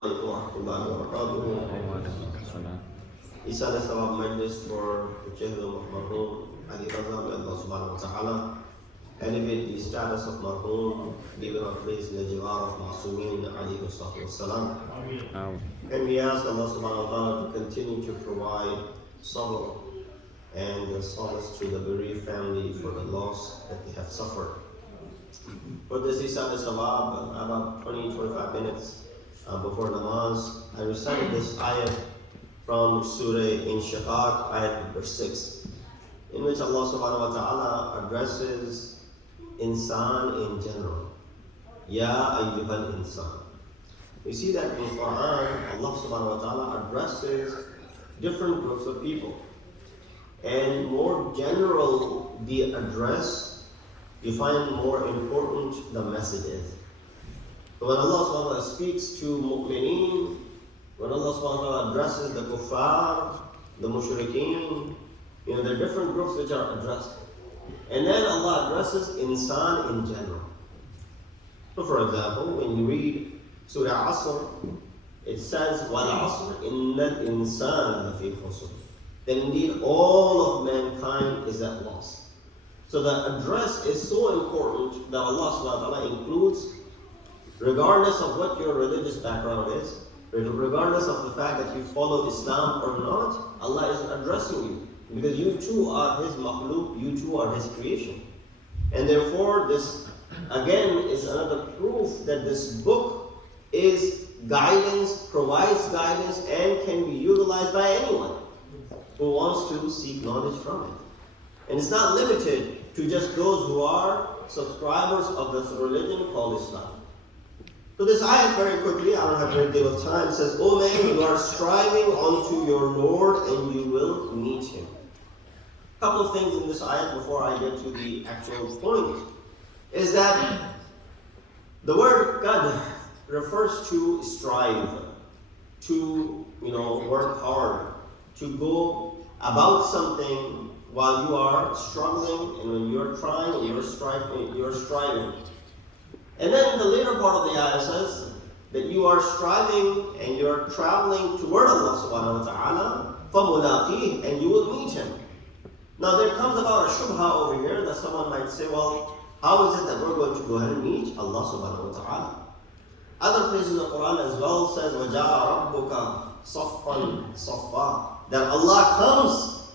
warahmatullahi wabarakatuh. Isa na sa mga majlis for Sheikh al-Marhum Ali Raza by Allah subhanahu wa ta'ala. Elevate the status of Marhum, give a place in the jiwar of Masumin alayhi salatu wassalam. And we ask Allah subhanahu wa ta'ala to continue to provide sabr and solace to the bereaved family for the loss that they have suffered. For this Isa al-Sawab, about 20-25 minutes before namaz, I recited this ayat from Surah Inshiqaq, ayat number 6, in which Allah subhanahu wa ta'ala addresses insan in general. Ya ayyuhal insan. We see that in Quran, Allah subhanahu wa ta'ala addresses different groups of people. And more general the address, you find more important the message is. So when Allah subhanahu wa ta'ala speaks to mu'mineen, when Allah subhanahu wa ta'ala addresses the kuffar, the mushrikeen, there are different groups which are addressed. And then Allah addresses insan in general. So for example, when you read Surah Asr, it says, وَالْعَصْرِ إِنَّ الْإِنسَانَ لَفِي خُسْرٍ. That indeed all of mankind is at loss. So the address is so important that Allah subhanahu wa ta'ala includes, regardless of what your religious background is, regardless of the fact that you follow Islam or not, Allah is addressing you. Because you too are His makhluk, you too are His creation. And therefore this again is another proof that this book is guidance, provides guidance, and can be utilized by anyone who wants to seek knowledge from it. And it's not limited to just those who are subscribers of this religion called Islam. So this ayat, very quickly, I don't have a great deal of time, says, "O man, you are striving unto your Lord and you will meet Him." A couple of things in this ayat before I get to the actual point is that the word qad refers to strive, to work hard, to go about something while you are struggling, and when you're trying and you're striving. And then the later part of the ayah says that you are striving and you're traveling toward Allah subhanahu wa ta'ala, فَمُلَاقِيهِ, and you will meet Him. Now there comes about a shubha over here that someone might say, well, how is it that we're going to go ahead and meet Allah subhanahu wa ta'ala? Other places in the Quran as well says, وَجَاءَ رَبُّكَ صَفًّا صَفًّا, that Allah comes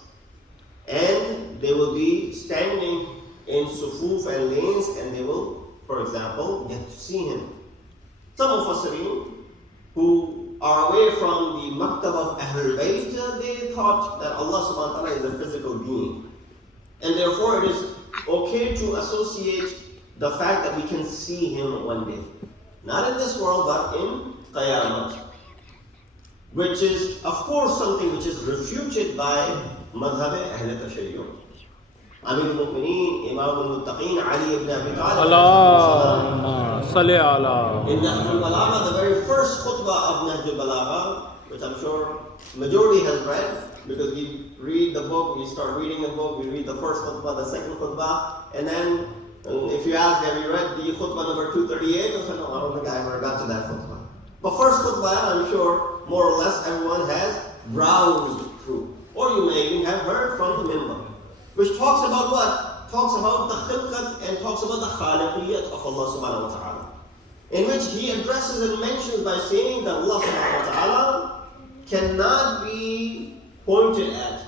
and they will be standing in sufuf and lanes and they will, for example, get to see Him. Some Mufassirin who are away from the maktab of Ahl-e-Bait, they thought that Allah subhanahu wa ta'ala is a physical being. And therefore it is okay to associate the fact that we can see Him one day. Not in this world, but in Qiyamah. Which is, of course, something which is refuted by Madhab Ahl-e-Tashayyu. Amir al-Mu'mineen, Imam al-Muttaqeen, Ali ibn Abi Talib. Allahumma salli ala. In Nahj al-Balagha, the very first khutbah of Nahj al-Balagha, which I'm sure majority has read, because we read the book, we start reading the book, we read the first khutbah, the second khutbah, and then if you ask, have you read the khutbah number 238? I said, no, I don't think I ever got to that khutbah. But first khutbah, I'm sure more or less everyone has browsed through. Or you may even have heard from the minbar, which talks about what? Talks about the khilqat and talks about the khaliqiyat of Allah subhanahu wa ta'ala. In which He addresses and mentions by saying that Allah subhanahu wa ta'ala cannot be pointed at.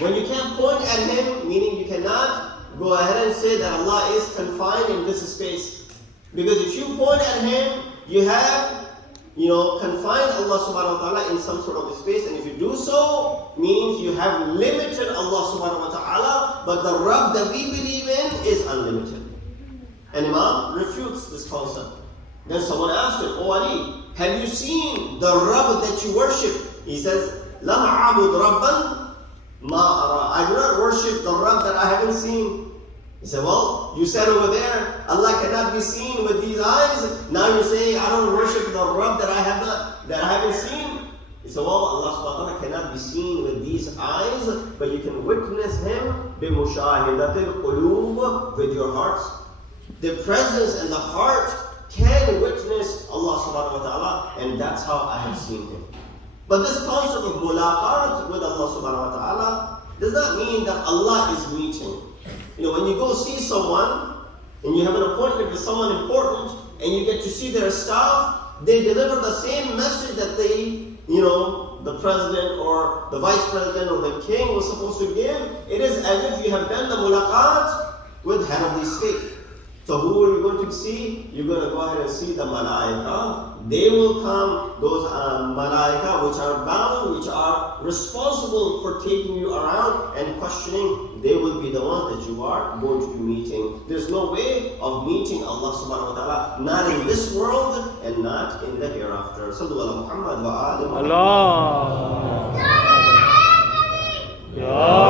When you can't point at Him, meaning you cannot go ahead and say that Allah is confined in this space. Because if you point at Him, you have confined Allah subhanahu wa ta'ala in some sort of space, and if you do so, means you have limited Allah subhanahu wa ta'ala, but the Rabb that we believe in is unlimited. And Imam refutes this concept. Then someone asked him, "Oh Ali, have you seen the Rabb that you worship?" He says, "Lam a'bud rabban ma ara." I do not worship the Rabb that I haven't seen. He said, well, you said over there, Allah cannot be seen with these eyes. Now you're saying, I don't worship the Rabb that I haven't seen. He said, well, Allah subhanahu wa ta'ala cannot be seen with these eyes, but you can witness Him بِمُشَاهِدَةِ الْقُلُوبِ, with your hearts. The presence and the heart can witness Allah subhanahu wa ta'ala, and that's how I have seen him. But this concept of mulaqat with Allah subhanahu wa ta'ala does not mean that Allah is meeting. You know, when you go see someone and you have an appointment with someone important and you get to see their staff, they deliver the same message that they, the president or the vice president or the king was supposed to give. It is as if you have done the mulaqat with head of the state. So who are you going to see? You're going to go ahead and see the malaika. They will come, those malaika which are bound, which are responsible for taking you around and questioning. They will be the ones that you are going to be meeting. There's no way of meeting Allah subhanahu wa ta'ala, not in this world and not in the hereafter. Sallu ala Muhammad wa ali Muhammad. Allah.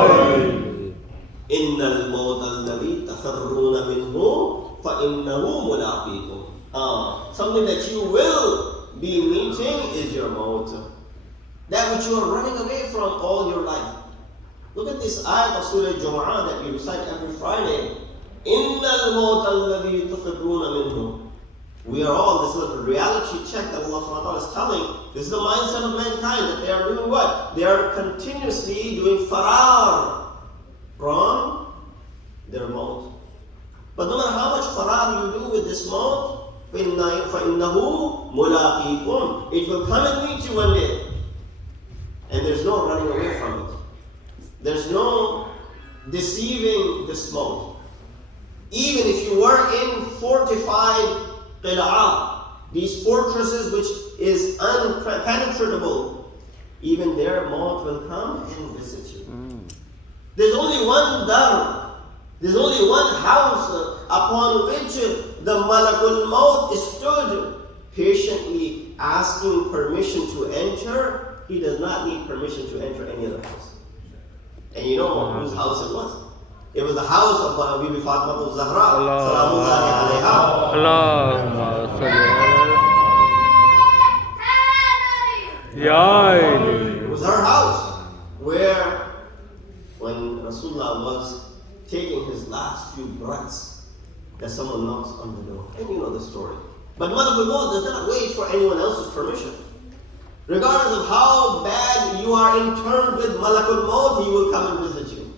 إِنَّ الْمَوْتَ الَّذِي تَفِرُّونَ مِنْهُ فَإِنَّهُ مُلَاقِيكُم. Something that you will be meeting is your maut. That which you are running away from all your life. Look at this ayat of Surah Jumu'ah that we recite every Friday. إِنَّ الْمَوْتَ الَّذِي تَفِرُّونَ مِنْهُ. We are all, this is a reality check that Allah subhanahu wa ta'ala is telling. This is the mindset of mankind, that they are doing what? They are continuously doing farar from their maut. But no matter how much farar you do with this maut, فَإِنَّهُ مُلَاقِيكُمْ. It will come and meet you one day. And there's no running away from it. There's no deceiving this maut. Even if you were in fortified qila'ah, these fortresses which is unpenetrable, even their maut will come and visit you. There's only one dar, there's only one house upon which the Malakul Maut stood patiently asking permission to enter. He does not need permission to enter any other house. And you know whose house it was? It was the house of Bibi Fatima al-Zahra. Salamullahi alayha. It was her house where, when Rasulullah was taking his last few breaths, that someone knocks on the door. And you know the story. But Malakul Maut does not wait for anyone else's permission. Regardless of how bad you are interned with Malakul Maut, he will come and visit you.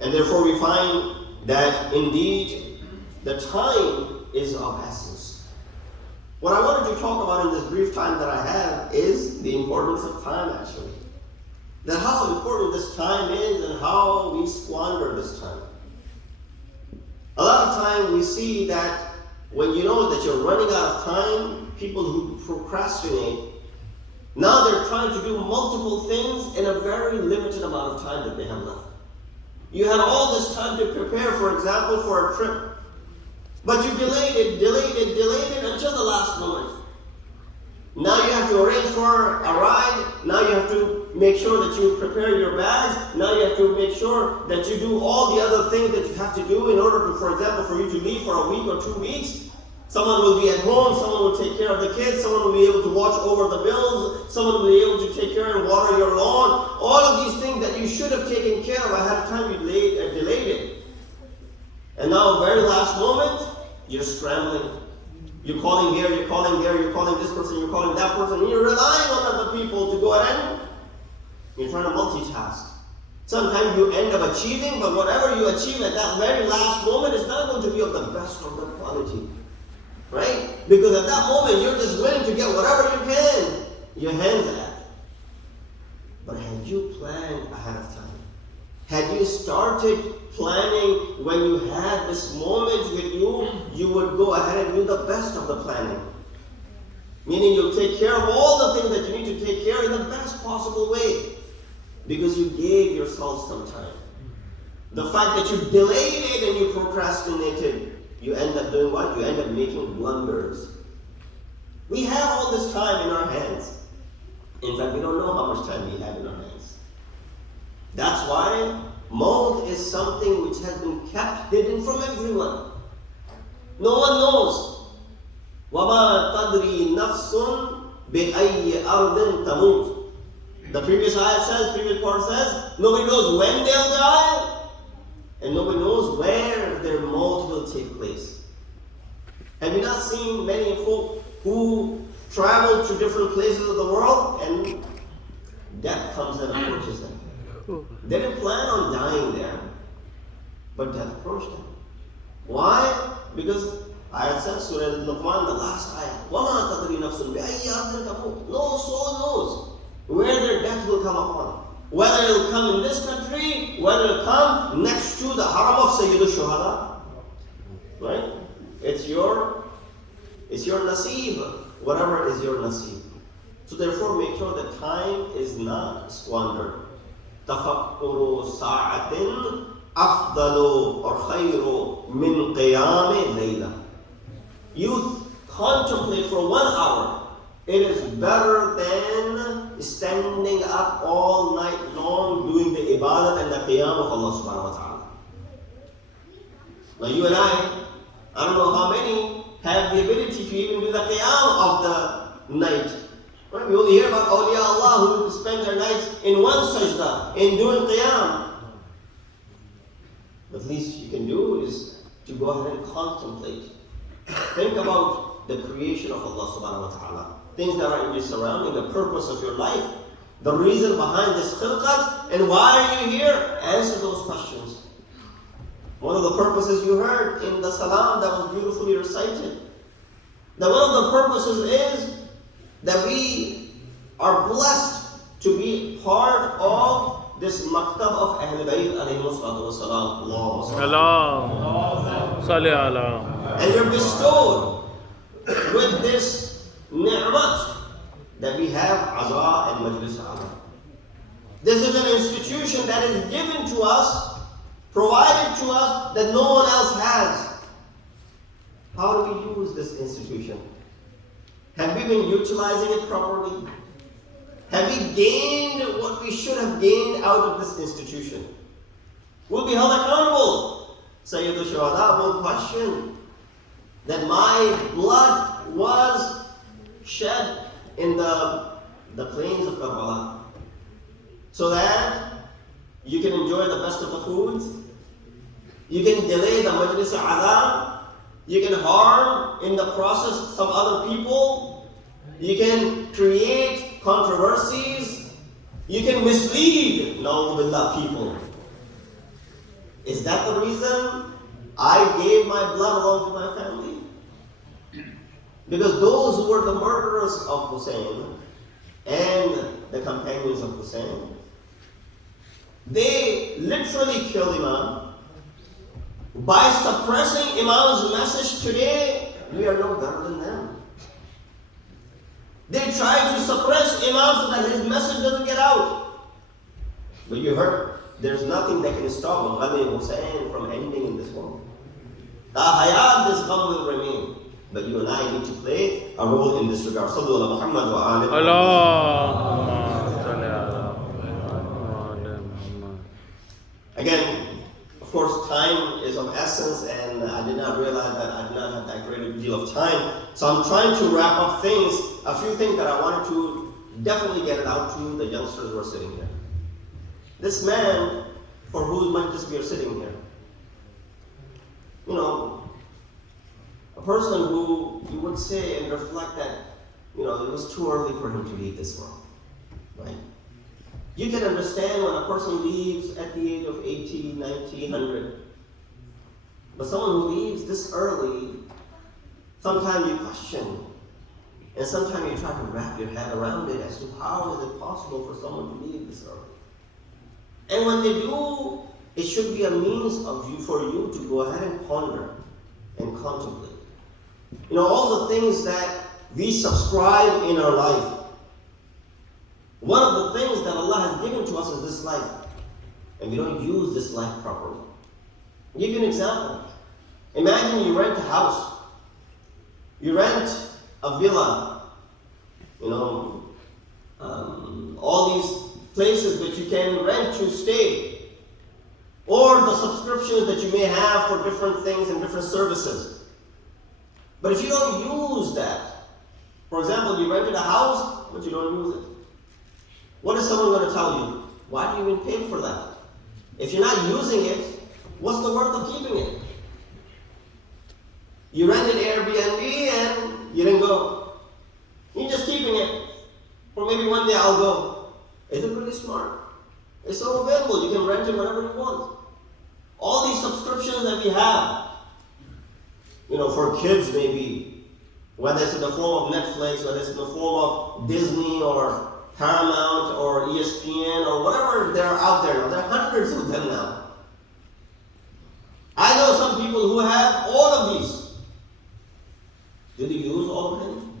And therefore we find that indeed the time is of essence. What I wanted to talk about in this brief time that I have is the importance of time, actually. That how important this time is and how we squander this time. A lot of time we see that when you know that you're running out of time, people who procrastinate, now they're trying to do multiple things in a very limited amount of time that they have left. You had all this time to prepare, for example, for a trip, but you delayed it until the last moment. Now you have to arrange for a ride. Now you have to make sure that you prepare your bags. Now you have to make sure that you do all the other things that you have to do in order to, for example, for you to leave for a week or 2 weeks. Someone will be at home, someone will take care of the kids, someone will be able to watch over the bills, someone will be able to take care and water your lawn. All of these things that you should have taken care of ahead of time, you delayed it. And now, very last moment, you're scrambling. You're calling here, you're calling there, you're calling this person, you're calling that person, and you're relying on other people to go ahead. You're trying to multitask. Sometimes you end up achieving, but whatever you achieve at that very last moment is not going to be of the best or the quality. Right? Because at that moment, you're just willing to get whatever you can, your hands at. But had you planned ahead of time? Had you started planning when you had this moment with you, you would go ahead and do the best of the planning. Meaning you'll take care of all the things that you need to take care of in the best possible way. Because you gave yourself some time. The fact that you delayed it and you procrastinated, you end up doing what? You end up making blunders. We have all this time in our hands. In fact, we don't know how much time we have in our hands. That's why maut is something which has been kept hidden from everyone. No one knows. وَمَا تَدْرِي نَفْسٌ بِأَيِّ أَرْضٍ تَمُوتُ. The previous ayat says, previous part says, nobody knows when they'll die, and nobody knows where their maut will take place. Have you not seen many folk who travel to different places of the world and death comes and approaches them? They didn't plan on dying there, but death approached them. Why? Because ayat says, Surah Al-Luqman, the last ayat, وَمَا تَدْرِي نَفْسٌ بِأَيِّ أَرْضٍ تَمُوتُ. No soul knows where their death will come upon. Whether it will come in this country, whether it will come next to the haram of Sayyid al-Shuhada. Right? It's your nasib, whatever is your nasib. So therefore make sure that time is not squandered. تَفَكُّرُ سَاعَةٍ أَفْضَلُ or خَيْرُ مِنْ قِيَامِ لَيْلَةٍ. You contemplate for 1 hour. It is better than standing up all night long doing the ibadat and the qiyam of Allah subhanahu wa ta'ala. Now you and I don't know how many have the ability to even do the qiyam of the night. Right? We only hear about awliya Allah who spend their nights in one sajda, in doing qiyam. The least you can do is to go ahead and contemplate. Think about the creation of Allah subhanahu wa ta'ala. Things that are in your surrounding, the purpose of your life, the reason behind this khilqat, and why are you here? Answer those questions. One of the purposes you heard in the salam that was beautifully recited, that one of the purposes is that we are blessed to be part of this maktab of Ahl-e-Bait alayhimu salatu wa salam. Allah salli ala. And you're bestowed with this ni'mat that we have Aza and Majlis Ala. This is an institution that is given to us, provided to us, that no one else has. How do we use this institution? Have we been utilizing it properly? Have we gained what we should have gained out of this institution? We'll be held accountable. Sayyid al-Shuhada will question that my blood was shed in the plains of Karbala, so that you can enjoy the best of the foods, you can delay the majlis al-adhan, you can harm in the process some other people, you can create controversies, you can mislead people. Is that the reason I gave my blood along with my family? Because those who were the murderers of Hussein and the companions of Hussein, they literally killed Imam. By suppressing Imam's message today, we are no better than them. They tried to suppress Imam so that his message doesn't get out. But you heard, there's nothing that can stop Ghani Hussein from ending in this world. The hayat, this gham will remain. But you and I need to play a role in this regard. Sallu ala Muhammad wa ali Muhammad. Again, of course, time is of essence, and I did not realize that I did not have that great a deal of time. So I'm trying to wrap up things, a few things that I wanted to definitely get it out to the youngsters who are sitting here. This man, for whose majlis we are sitting here, a person who you would say and reflect that, it was too early for him to leave this world, right? You can understand when a person leaves at the age of 80, 90, 100. But someone who leaves this early, sometimes you question, and sometimes you try to wrap your head around it as to how is it possible for someone to leave this early. And when they do, it should be a means for you to go ahead and ponder and contemplate. All the things that we subscribe in our life. One of the things that Allah has given to us is this life. And we don't use this life properly. I'll give you an example. Imagine you rent a house. You rent a villa. All these places that you can rent to stay. Or the subscriptions that you may have for different things and different services. But if you don't use that, for example, you rented a house, but you don't use it. What is someone going to tell you? Why do you even pay for that? If you're not using it, what's the worth of keeping it? You rented Airbnb and you didn't go. You're just keeping it. Or maybe one day I'll go. Is it really smart? It's so available. You can rent it whenever you want. All these subscriptions that we have, for kids maybe, whether it's in the form of Netflix, whether it's in the form of Disney or Paramount or ESPN or whatever they're out there now. There are hundreds of them now. I know some people who have all of these. Did you use all of them?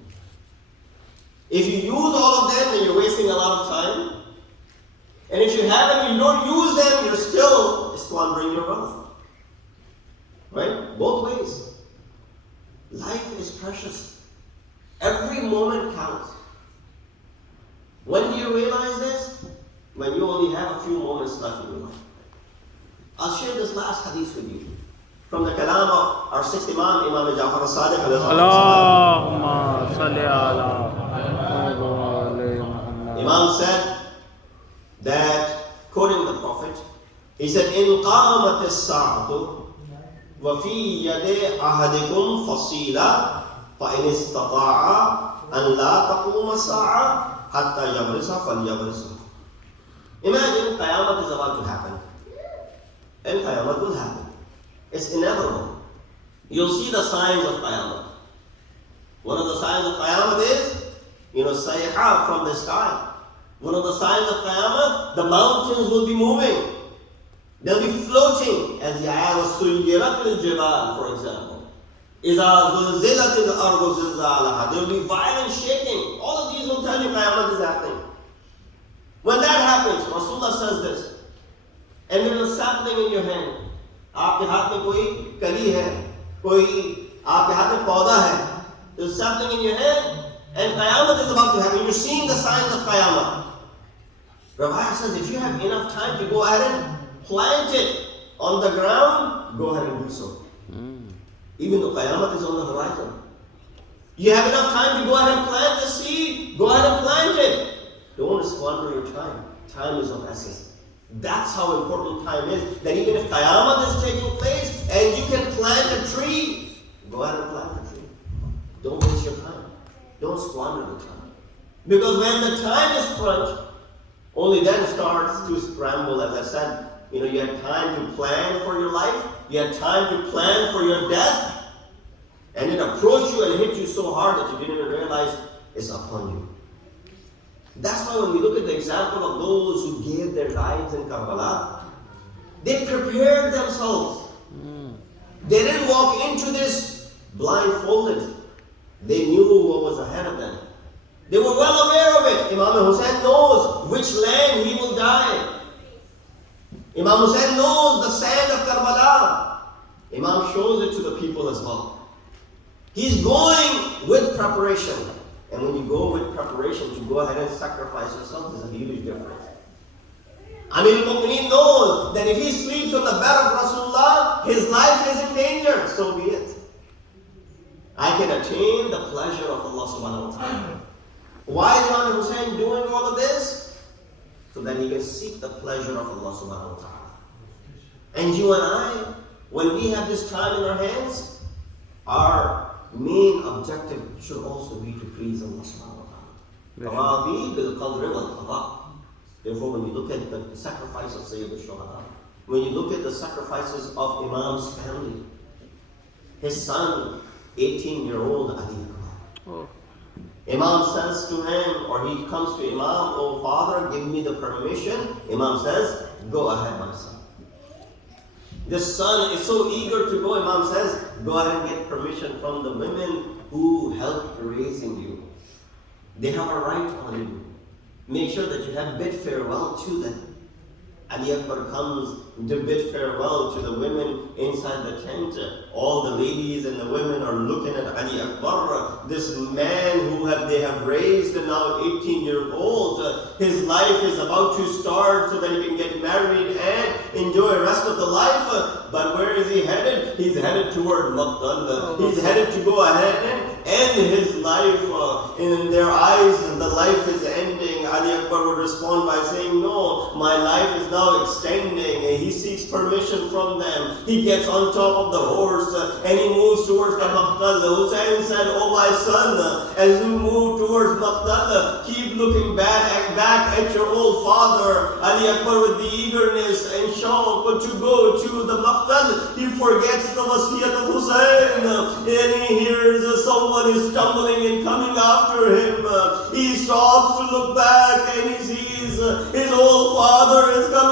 If you use all of them, then you're wasting a lot of time. And if you haven't, you don't use them, you're still squandering your wealth. Right? Both ways. Life is precious. Every moment counts. When do you realize this? When you only have a few moments left in your life. I'll share this last hadith with you. From the kalam of our sixth Imam, Imam Ja'far al-Sadiq. Allahumma salli ala. Imam said that, quoting the Prophet, he said, إِن قَامَتِ السَّاعَةُ وَفِي يَدِ أَحَدِكُمْ فَصِيلًا فَإِنِ اسْتَطَاعَ أَنْ لَا تَقُومَ السَّاعَةُ حَتَّى يَبْرِسَ فَلْيَبْرِسْ. Imagine Qiyamah is about to happen. And Qiyamah will happen. It's inevitable. You'll see the signs of Qiyamah. One of the signs of Qiyamah is, sayha from the sky. One of the signs of Qiyamah, the mountains will be moving. They'll be floating, as the ayah was سُيِّرَتِ الْجِبَالِ, for example. إِذَا زُلْزِلَتِ الْأَرْضُ زِلْزَالَهَا. There will be violent shaking. All of these will tell you Qiyamah is happening. When that happens, Rasulullah says this, and there is a sapling in your hand. आपके हाथ में कोई कली है, कोई आपके हाथ में पौधा है. There's sapling in your hand, and Qiyamah is about to happen. You're seeing the signs of Qiyamah. Ravaya says, if you have enough time to go ahead and plant it on the ground, go ahead and do so. Even though Qiyamah is on the horizon. You have enough time to go ahead and plant the seed, go ahead and plant it. Don't squander your time. Time is of essence. That's how important time is. That even if Qiyamah is taking place and you can plant a tree, go ahead and plant the tree. Don't waste your time. Don't squander the time. Because when the time is crunch, only then it starts to scramble. As I said, you had time to plan for your life, you had time to plan for your death, and it approached you and hit you so hard that you didn't even realize it's upon you. That's why when we look at the example of those who gave their lives in Karbala, they prepared themselves. They didn't walk into this blindfolded. They knew what was ahead of them. They were well aware of it. Imam Hussein knows which land he will die. Imam Hussein knows the sand of Karbala. Imam shows it to the people as well. He's going with preparation. And when you go with preparation, to go ahead and sacrifice yourself is a huge difference. Amir al-Mu'mineen knows that if he sleeps on the bed of Rasulullah, his life is in danger. So be it. I can attain the pleasure of Allah subhanahu wa ta'ala. Why is Imam Hussein doing all of this? So that he can seek the pleasure of Allah subhanahu wa ta'ala. And you and I, when we have this time in our hands, our main objective should also be to please Allah subhanahu wa ta'ala. Therefore, when you look at the sacrifice of Sayyid al-Shuhada, when you look at the sacrifices of Imam's family, his son, 18-year-old Ali Akbar. Imam says to him, or he comes to Imam, "Oh father, give me the permission." Imam says, "Go ahead, my son." This son is so eager to go, Imam says, "Go ahead and get permission from the women who helped raising you. They have a right on you. Make sure that you have bid farewell to them." Ali Akbar comes to bid farewell to the women inside the tent. All the ladies and the women are looking at Ali Akbar, this man who they have raised, and now 18-year-old. His life is about to start so that he can get married and enjoy the rest of the life. But where is he headed? He's headed toward Maqtal. He's headed to go ahead and end his life in their eyes, the life is ending, Ali Akbar would respond by saying, no, my life is now extending. And he seeks permission from them. He gets on top of the horse and he moves towards the Maqtal. Hussein said, oh my son, as you move towards Maqtal, keep looking back at your old father. Ali Akbar, with the eagerness and shauq to go to the Maqtal, he forgets the wasiyat of Hussein, and he hears someone is stumbling and coming after him. He stops to look back and he sees his old father is coming